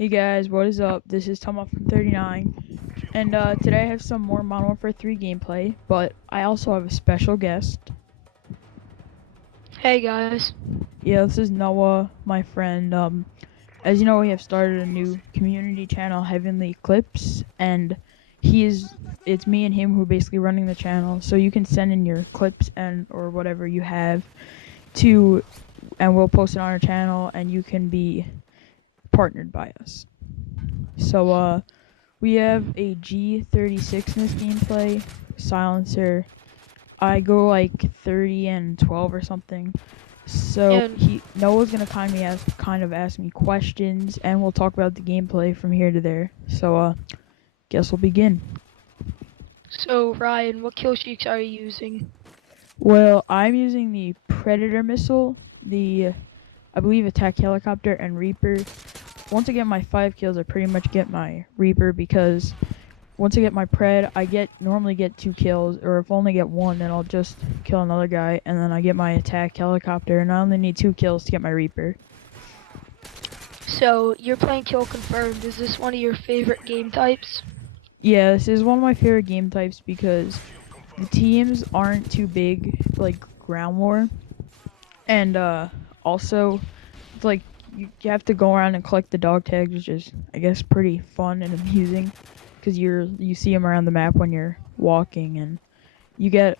Hey guys, what is up? This is Toma from 39, and today I have some more Modern Warfare 3 gameplay, but I also have a special guest. Hey guys. Yeah, this is Noah, my friend. As you know, we have started a new community channel, Heavenly Clips, and it's me and him who are basically running the channel, so you can send in your clips or whatever you have to, and we'll post it on our channel, and you can be partnered by us. So, we have a G36 in this gameplay, silencer. I go like 30 and 12 or something. So And Noah's gonna kind of ask me questions, and we'll talk about the gameplay from here to there. So guess we'll begin. so Ryan, what kill streaks are you using? Well, I'm using the Predator missile, the I believe attack helicopter, and Reaper. Once I get my 5 kills, I pretty much get my Reaper because once I get my pred, I normally get 2 kills, or if I only get 1, then I'll just kill another guy, and then I get my attack helicopter, and I only need 2 kills to get my Reaper. So you're playing kill confirmed. Is this one of your favorite game types? Yeah, this is one of my favorite game types because the teams aren't too big, like ground war, and also, it's like you have to go around and collect the dog tags, which is, I guess, pretty fun and amusing, because you see them around the map when you're walking, and you get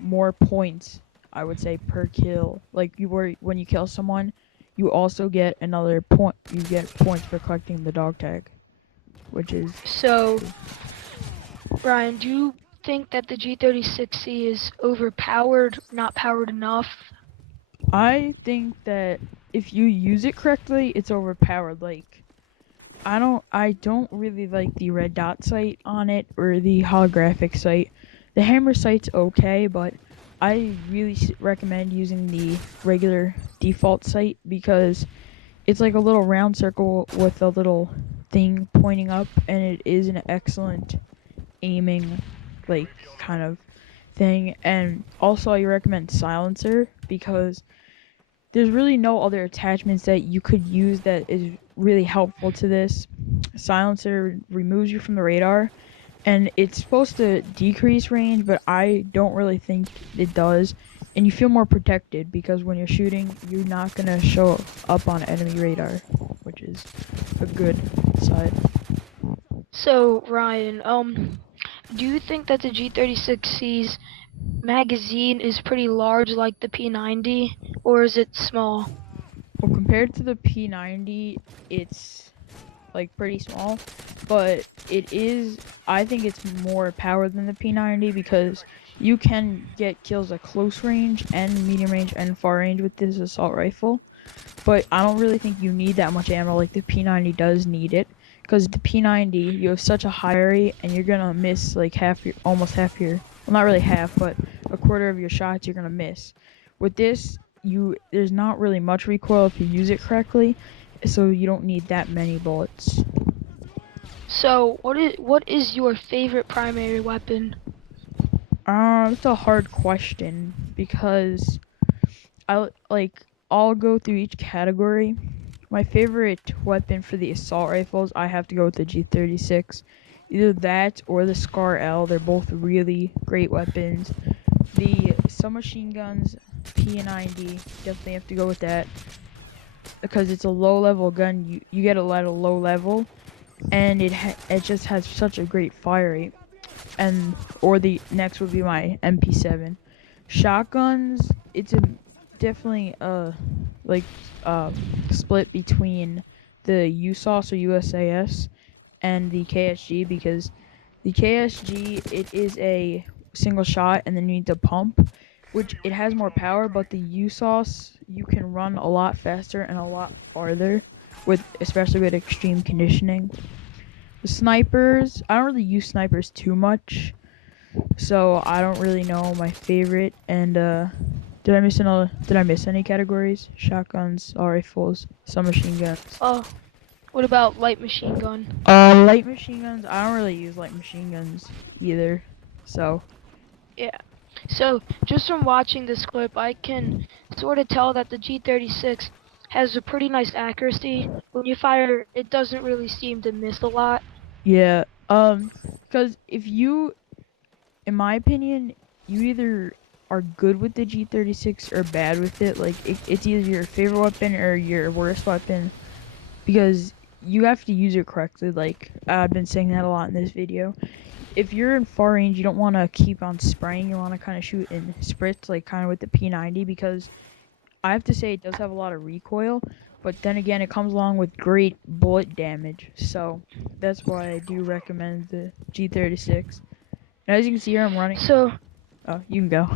more points, I would say, per kill. Like when you kill someone, you also get another point. You get points for collecting the dog tag, which is. So Ryan, do you think that the G36C is overpowered, not powered enough? I think that if you use it correctly, it's overpowered. Like I don't really like the red dot sight on it or the holographic sight. The hammer sight's okay, but I really recommend using the regular default sight because it's like a little round circle with a little thing pointing up, and it is an excellent aiming, like, kind of thing. And also I recommend silencer because there's really no other attachments that you could use that is really helpful to this. Silencer removes you from the radar, and it's supposed to decrease range, but I don't really think it does. And you feel more protected because when you're shooting, you're not gonna show up on enemy radar, which is a good side. So Ryan, do you think that the G36C's magazine is pretty large like the P90, or is it small? Well, compared to the P90, it's like pretty small, but I think it's more power than the P90 because you can get kills at close range and medium range and far range with this assault rifle. But I don't really think you need that much ammo like the P90 does need it, because the P90 you have such a high rate and you're gonna miss like almost half your, well, not really half, but a quarter of your shots you're gonna miss. With this, there's not really much recoil if you use it correctly, so you don't need that many bullets. So what is your favorite primary weapon? That's a hard question because I like I'll go through each category. My favorite weapon for the assault rifles, I have to go with the G36. Either that or the Scar L. They're both really great weapons. The submachine guns, P90, definitely have to go with that because it's a low level gun. You get a lot of low level, and it just has such a great fire rate. And or the next would be my MP7. Shotguns, it's a definitely like split between the USAS or USAS and the KSG, because the KSG, it is a single shot and then you need to pump, which it has more power, but the USAS, you can run a lot faster and a lot farther, especially with extreme conditioning. The snipers, I don't really use snipers too much, so I don't really know my favorite. And did I miss any categories? Shotguns, rifles, submachine guns. Oh, what about light machine gun? Light machine guns. I don't really use light machine guns either. So Yeah. So just from watching this clip, I can sort of tell that the G36 has a pretty nice accuracy. When you fire, it doesn't really seem to miss a lot. Yeah. Because if you, in my opinion, you either are good with the G36 or bad with it. Like it's either your favorite weapon or your worst weapon because you have to use it correctly. Like I've been saying that a lot in this video. If you're in far range, you don't want to keep on spraying. You want to kind of shoot in spritz, like kind of with the P90, because I have to say it does have a lot of recoil. But then again, it comes along with great bullet damage. So that's why I do recommend the G36. And as you can see here, I'm running. So, Oh, you can go.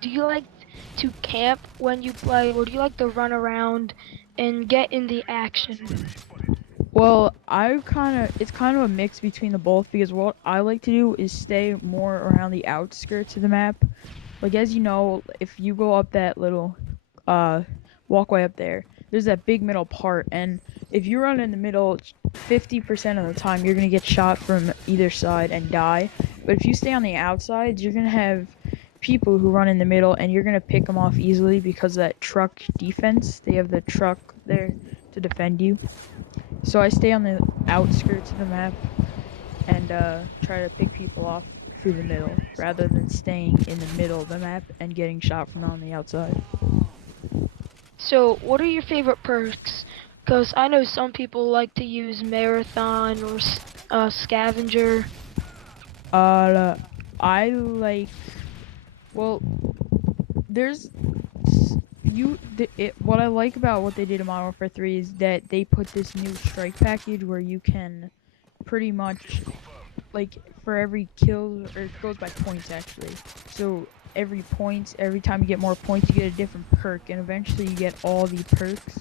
do you like to camp when you play, or do you like to run around and get in the action? Well, it's kind of a mix between the both because what I like to do is stay more around the outskirts of the map. Like as you know, if you go up that little uh walkway up there, there's that big middle part, and if you run in the middle 50% of the time you're gonna get shot from either side and die. But if you stay on the outsides, you're gonna have people who run in the middle and you're gonna pick them off easily because of that truck defense. They have the truck there to defend you. So I stay on the outskirts of the map and try to pick people off through the middle rather than staying in the middle of the map and getting shot from on the outside. So, what are your favorite perks? Because I know some people like to use marathon or scavenger. Uh, I like. Well, there's what I like about what they did in Modern Warfare 3 is that they put this new strike package where you can pretty much like for every kill, or it goes by points actually. So every time you get more points, you get a different perk, and eventually you get all the perks,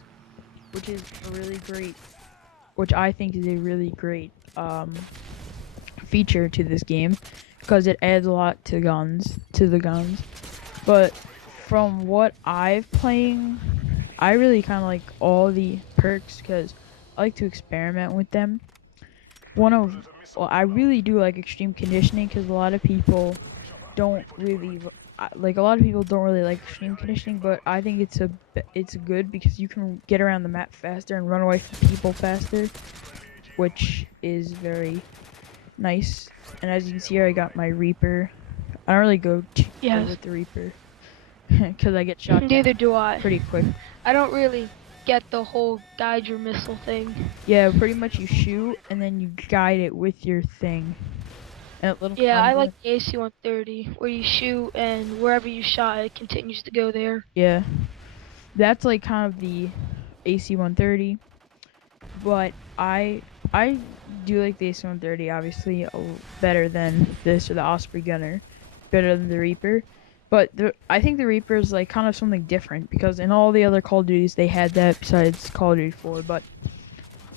which is a really great, which I think is a really great feature to this game because it adds a lot to the guns. But from what I've playing, I really kind of like all the perks because I like to experiment with them. Well, I really do like extreme conditioning because a lot of people don't really like a lot of people don't really like extreme conditioning, but I think it's good because you can get around the map faster and run away from people faster, which is very nice. And as you can see here, I got my Reaper. I don't really go too far Yes, with the Reaper because I get shot down neither do I. pretty quick. I don't really get the whole guide your missile thing. Yeah, pretty much you shoot and then you guide it with your thing. And a little Yeah, I like concept. the AC-130, where you shoot and wherever you shot, it continues to go there. Yeah, that's like kind of the AC-130. But I do like the AC-130 obviously better than this or the Osprey Gunner, better than the Reaper. But I think the Reaper is like kind of something different because in all the other Call of Duties they had that besides Call of Duty 4, but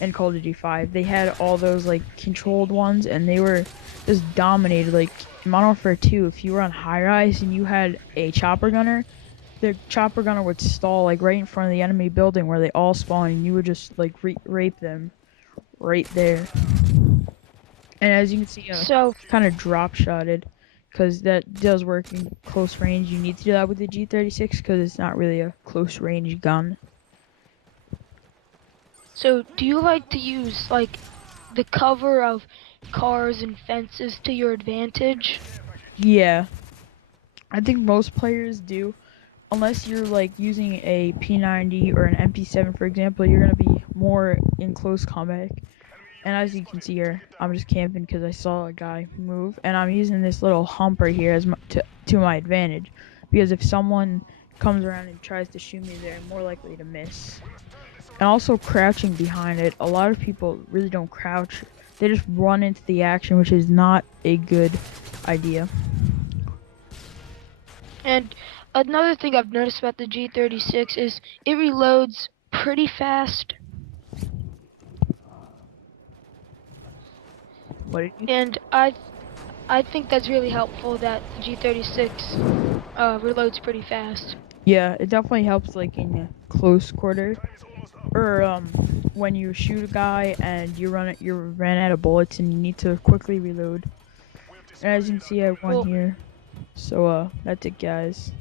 in Call of Duty 5 they had all those like controlled ones and they were just dominated. Like in Modern Warfare 2, if you were on high rise and you had a chopper gunner, the chopper gunner would stall like right in front of the enemy building where they all spawn, and you would just like rape them right there. And as you can see, So, kind of drop shotted because that does work in close range. You need to do that with the G36 because it's not really a close range gun. so do you like to use like the cover of cars and fences to your advantage? Yeah, I think most players do. Unless you're like using a P90 or an MP7, for example, you're gonna be more in close combat. And as you can see here, I'm just camping because I saw a guy move, and I'm using this little hump right here as to my advantage. Because if someone comes around and tries to shoot me, they're more likely to miss. And also crouching behind it. A lot of people really don't crouch; they just run into the action, which is not a good idea. And another thing I've noticed about the G36 is it reloads pretty fast, What did you? and I think that's really helpful that the G36 reloads pretty fast. Yeah, it definitely helps like in a close quarter or when you shoot a guy and you ran out of bullets and you need to quickly reload. And as you can see, I have one Well, here. So that's it, guys.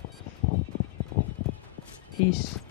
Peace.